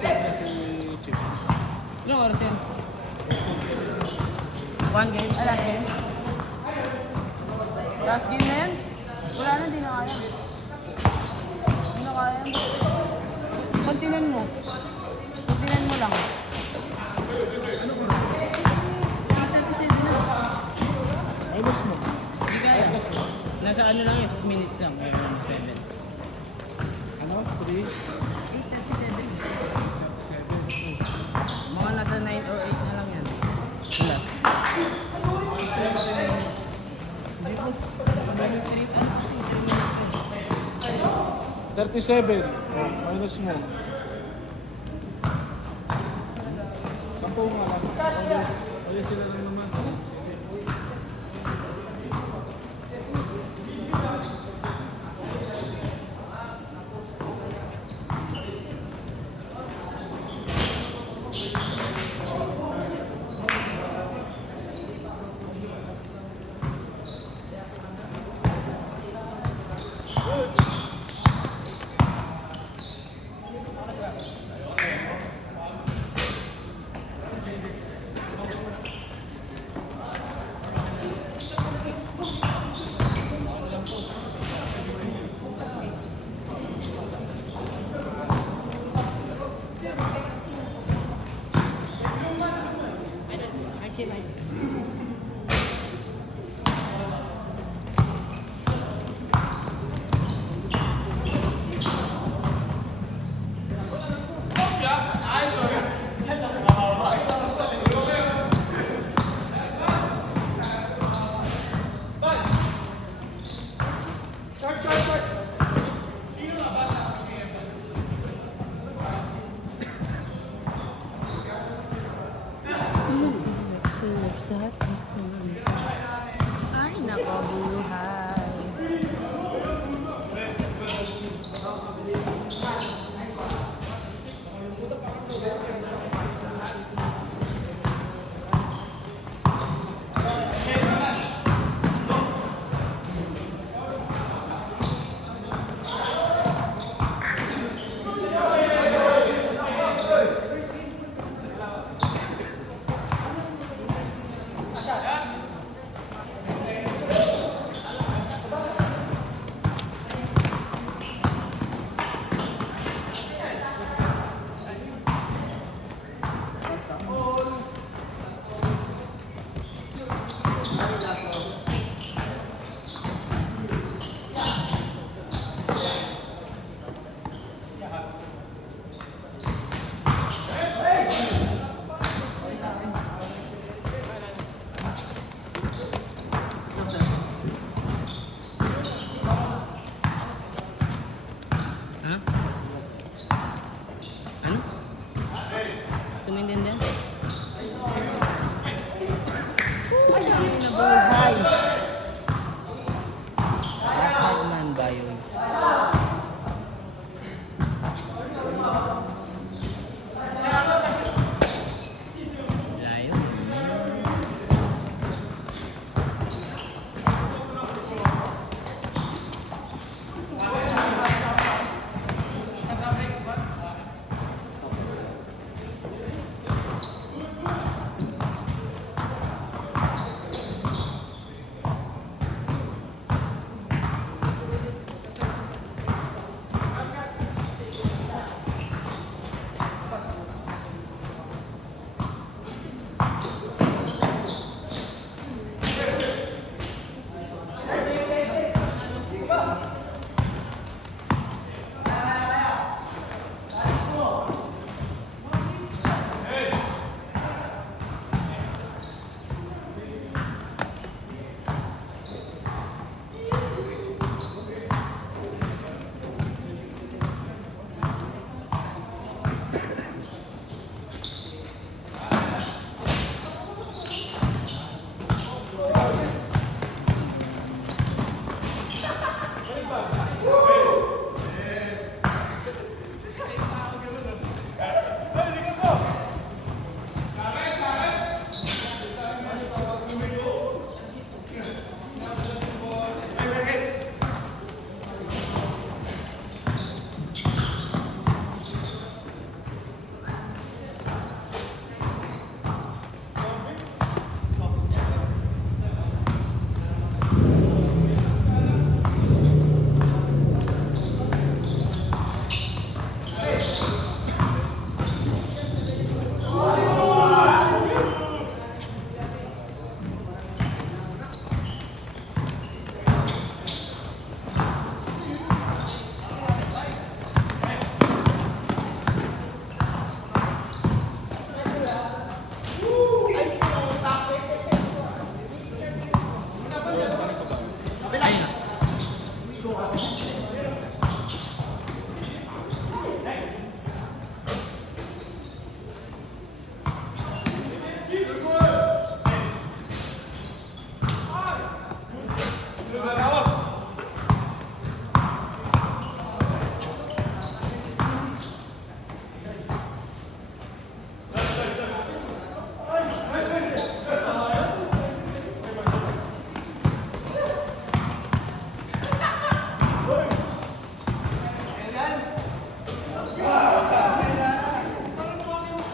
start na si Chip. Ilang oras yan? One game? Ah, last game? Last game na yan? Wala na, di na kaya. Di na kaya. Kontinan mo. Kontinan mo lang. Ano ba? 37 na. Ayos mo. Hindi kaya. Ayos mo. Nasa ano lang yan, 6 minutes lang. May 7. Ano? 3? 8:37. Mga nasa 9 or 8 na lang yan. Wala. Hindi po. 37. Minus mo. 10 nga lang. Ayos sila lang naman. Ay, nako, buhay. Ano? Ano? Tumindin din? Ay, nabuhay! Nakagman ba yun? Layo.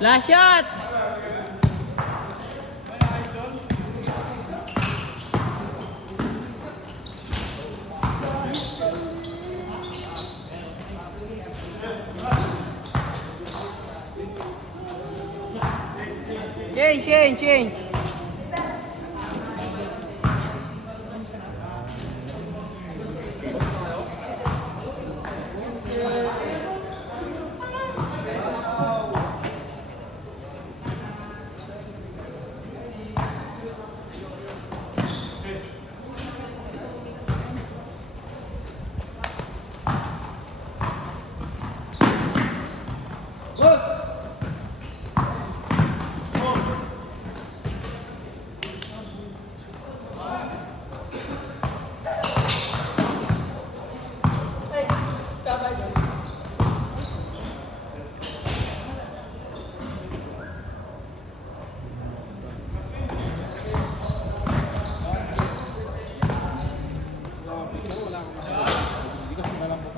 Last shot! Change.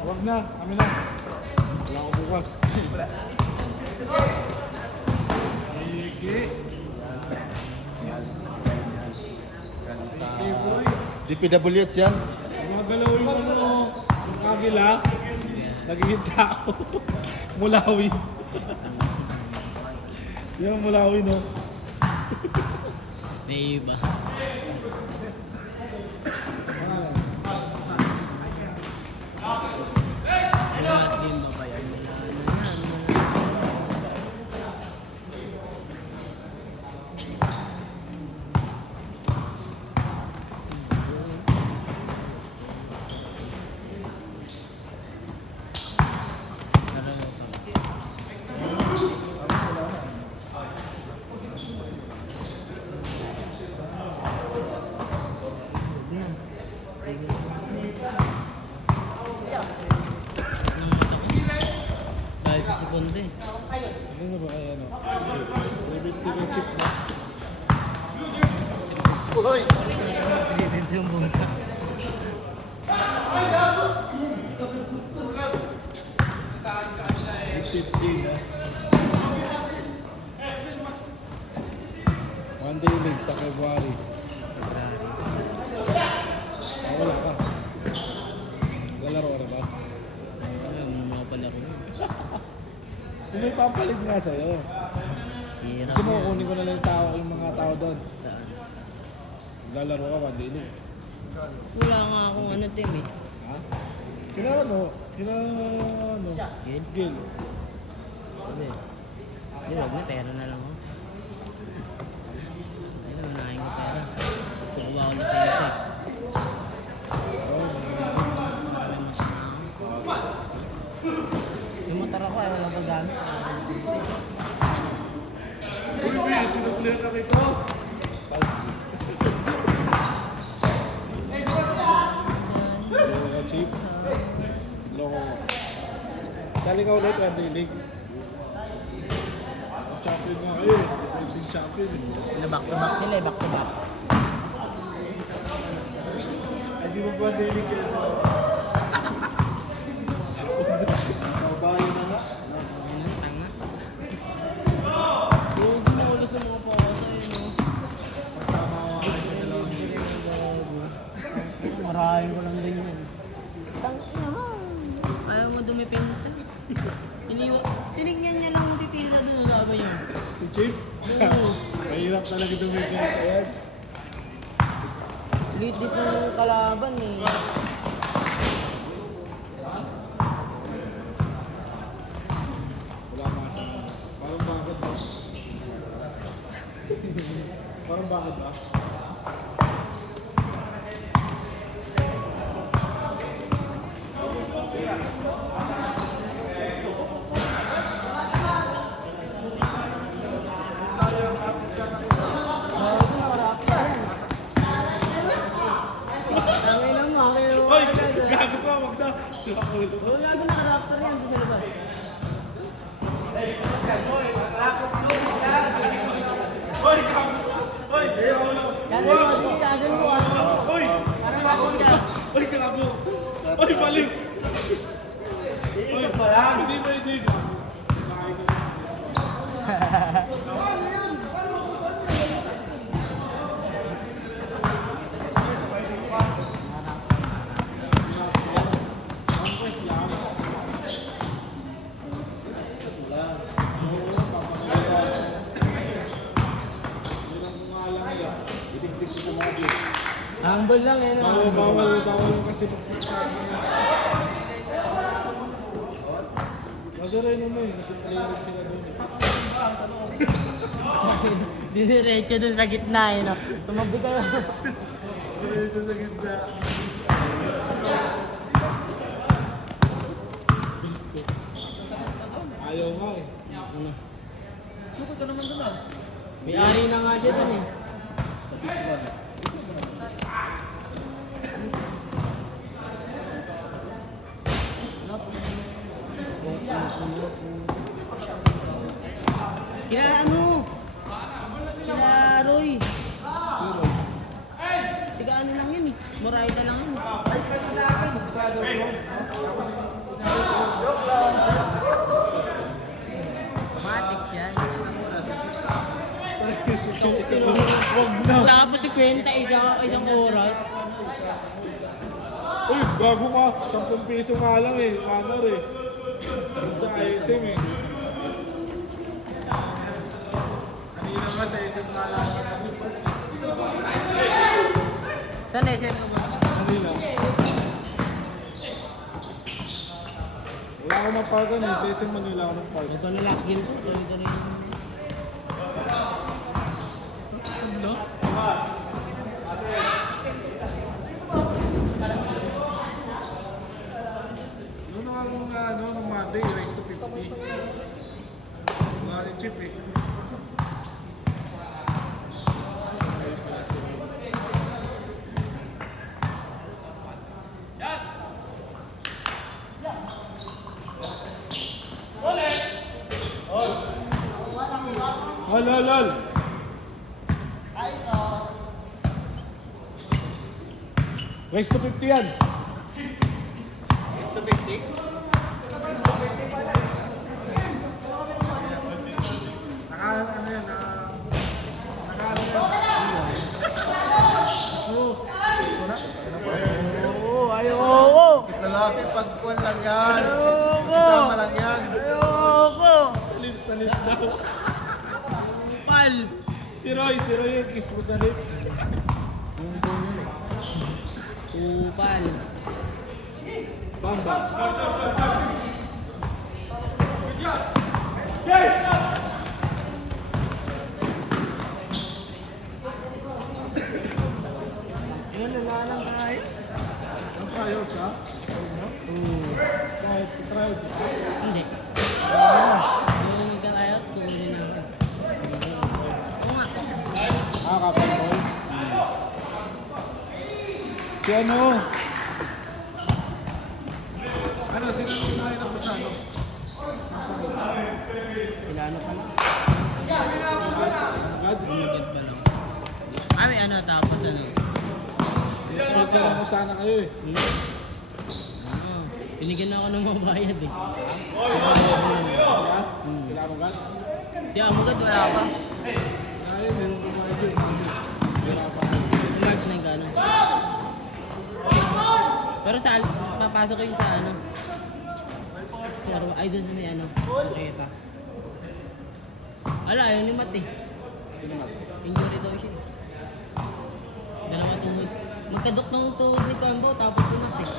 Huwag na, kami na. Wala ko bukas. Iki. DPWH yan. Mga galaw yung yung kagila. Naghihinta ako. Mulawi. Yung Mulawi, no? May iba. Last game mo ba yan? Dahil sa sekunde. Ano na ba kaya, ano? 70 ka chip na. Uy! Dito yung bunta. One day league sa February. Wala ka. Lalaro ka na ba? Mga palaro. Kung may pampalit nga sa'yo. Hirap. Kasi mo, kunin ko na lang yung mga tao doon. Saan? Lalaro ka one day league. Wala nga akong ano team eh. Ha? Kina ano? Gil? Gil. Sabi. Hindi, wag na. Pera na lang ako. Ay, nanahin ko pera. Kukuha ko na sa isa. Yung motor ako ay wala pa gamit. Uy, sinuklir ka rito. Cheap. Loko. Sali ka ulit one day league. Champion nga kayo eh. Fighting champion eh. Back to back sila eh. Back to back. Ay, di mo ba one day league yun? Babae na nga. Ayun, tanga. Oo, ginawalas ng mga pasa yun oh. Kasama ko nga kayo sa dalawang Marahin ko lang din yan. Tanga. Ayaw mo dumipensa. Tinignan niya lang ang titira doon sa abay niya. Si Chip? Oo. Mahirap talaga tumigil sa yan. Lit-lit ng kalaban eh. Wala pa sa... Parang bakit ba? Parang bakit ba? Tangay lang mga kayo. Hoy! Gago ka! Wag na! Sira ko ulo. Oo, lagi naka-raptor yan sa labas. Hoy! Gago! Hoy! Gagawin mo ano. Hoy! Parang ako yan. Hoy! Gago! Hoy! Balik! Hoy! Hindi ba hindi? Conquest lang. Bilang ko nga lang yan. Itigtig ko sa mga view. Humble lang eh. Bawal kasi magpagsabi. Masaray naman eh. Nagpiplayer sila doon. Diniretso dun sa gitna eh. No? Tumabi ka lang. Dito sa gitna. Bisto. Ayaw nga eh. Sukot ka naman doon ah. May ari na nga siya dun eh. Kila ano? Kila Roy. Tiga ano lang yun eh. Morayda lang yun. Matik yan. Huwag na. Tapos si Kwenta isang oras. Uy, gago ka. 10 piso nga lang eh. Honor eh. Sa ISM eh. Kanina nga sa ISM nga lang. Saan eh? Saan mo? Kanina. Wala akong mapagan eh. Sa ISM Manila ako nagpagan. Ito na last game ko. Ito rin. No? Noon nga nung nung Monday, raise to 50. Mga ni Chip eh. Hol. Raise to 50 yan. Is the 50? Ano yan? Oo, ayoko. Lalaki, pagkuhan lang yan. Ayoko. Kasama lang yan. Ayoko. Salit daw. Pal. Si Roy yung kiss mo sa lips. Upal. Bamba. Yun, nalalang tayo. Ang tayo ka? Kahit try. Hindi. Yung nagka-ayot, tumuli na ako. Oo nga. Kapal. Si ano? Sino yung kinain ako sa ano? Kilano ka na. Agad? Kami ano, tapos ano. Sponsor mo sana kayo eh. Tinigyan ako ng mabayad eh. Sila mo gan? Di ako magad, wala pa. Ay, meron ko mga yun. Wala pa. Sa March na yung gano'n. Pero sa papasok ko yung sa ano. Pero ay doon sa may ano. Nakita. Wala, yung limat eh. Sino man? Injury daw siya. Dalawa tuhod. Magkadok ng tuhod ni Combo tapos limat eh.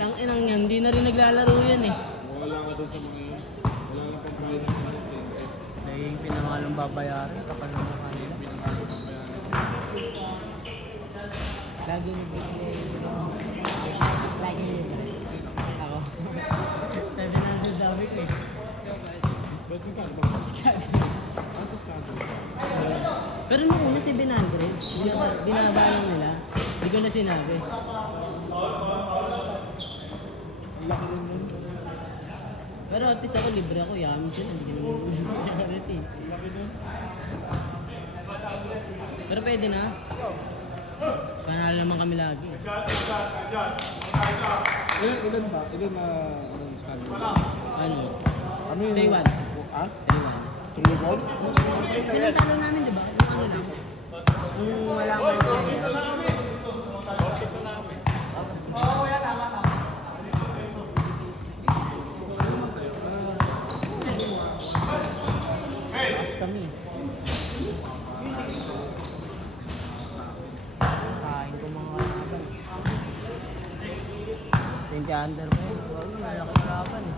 Tang inang yan, hindi na rin naglalaro yan eh. Wala ka dun sa mga yun. Wala lang pang bayad ng mga yun. Dahil yung pinangalang babayaran, kapal ng mukha nila. Pinangalan ng bayan. Lagi nagbibigay. Lagi nagbibigay. Ako. 700 dami ko eh. Ba't yung kano ba? Ano sa akin? Pero nung una si Binandre, binabalang nila. Hindi ko na sinabi. Ang laki rin nun. Pero at least ako libre ako, yamin sila. Hindi ko naman eh. Pero pwede na. Panalo naman kami lagi. Ilan ba? Ilan na stand mo? Ano? Kami 3-1. Ah? 3-1. Tulubon? Sinantalo namin, di ba? Yung ano lang. Yung wala akong player. Taas kami. Kain ko mga kalaban. 20 under pa yun. Wala, malaki kalaban eh.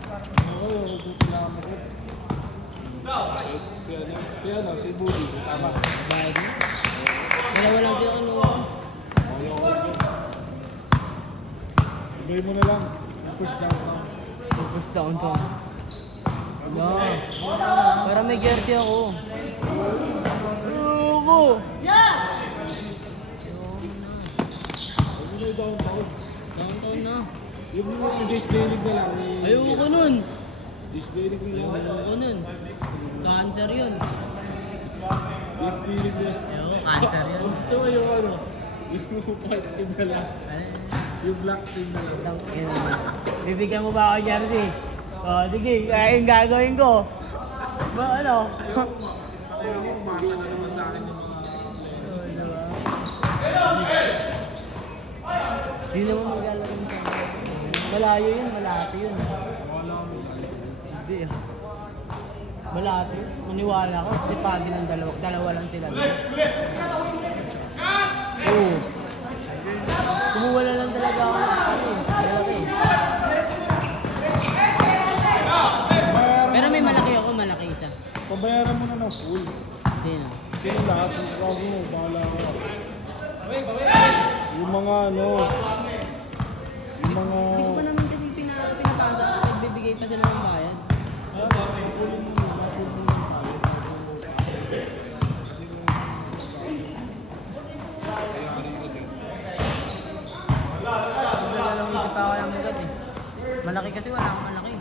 Oo, kailangan ko. Si ano, si Budi, kasama. Bayad mo? Dalawa lang din ano. Ibigay mo na lang. Push down ka. Push down to. No. Para may jersey ako. Ayoko. Huwag mo na yung downtown. Downtown na. Yung mga Jace Dalig na lang. Ayoko nun. Jace Dalig na lang. Ayoko nun. Cancer yun. Jace Dalig na. Ayoko, cancer yun. Gusto mo yung ano? Yung white team na lang. Yung black team na lang. Bibigyan mo ba ako jersey? Oh, sige, kaya yung gagawin ko. Ba, ano? Ayaw mo, umasa na naman sa akin yung mga... Hindi naman maglalaro mo sa akin. Malayo yun, malati yun. Wala mo. Hindi ah. Malati. Maniwala ko, si Pagi ng dalawa lang sila. Oo. Kumuwala lang talaga ako. Ano eh, malaki. Pero may malaki ako, malaki isa. Pabayaran mo na ng full. Hindi na. Sino lahat? Huwag mo, bahala ko. Yung mga ano... Yung mga... Hindi ko pa naman kasi pinapasa at nagbibigay pa sila ng bayad. Naglalawin pa ako ng agad eh. Malaki kasi wala akong malaki.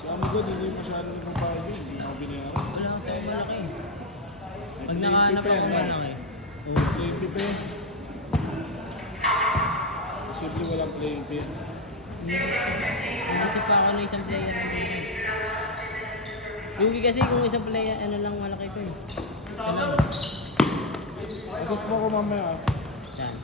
Si Amigo, hindi masyado ng bayad. Hindi ako binayaran. Wala akong sa malaki. Pag nakahanap ako malaki. Playing pin pa yun. Posible walang playing pin. Naisip pa ako ng isang player lang. Yung kasi kung isang player, ano lang malaki ito eh. Ano? Asas mo ako mamaya. Yan.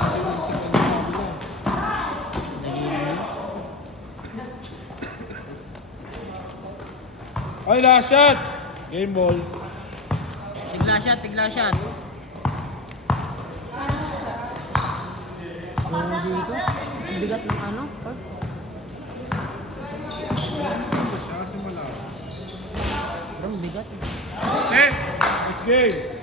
Kasi naisip ko na sabi na. Naging Ay, last shot! Game ball. tigla shot. Oh, dito. Ang bigat ng ano? Siya kasi malakas. Ang bigat eh. Set! Let's game!